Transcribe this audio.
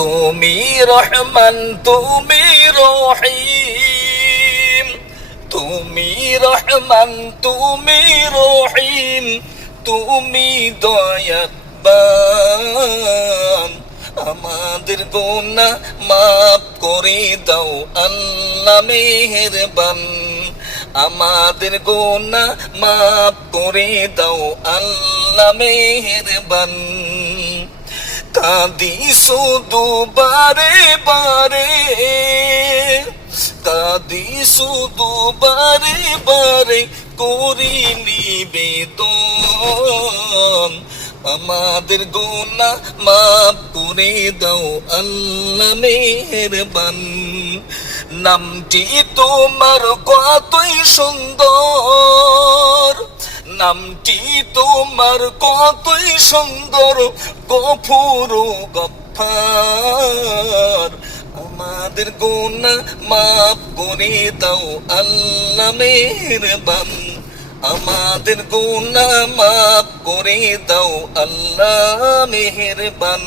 তুমি রহমান তুমি রহিম, তুমি রহমান তুমি রহিম, তুমি দয়াবান। আমাদের গুনাহ মাফ করে দাও আল্লাহ মেহেরবান, আমাদের গুনাহ মাফ করে দাও আল্লাহ মেহেরবান। কাঁদি শুধু বারে বারে, কাঁদি শুধু বারে বারে, করি নিবেদন। আমাদের গুনাহ মাফ করে দাও আল্লাহ মেহেরবান। নামটি তোমার কতই সুন্দর, নামটি তোমার কতই সুন্দর, গফুর গফফার। আমাদের গুনাহ মাফ করে দাও আল্লাহ মেহেরবান, আমাদের গুনাহ মাফ করে দাও আল্লাহ মেহেরবান।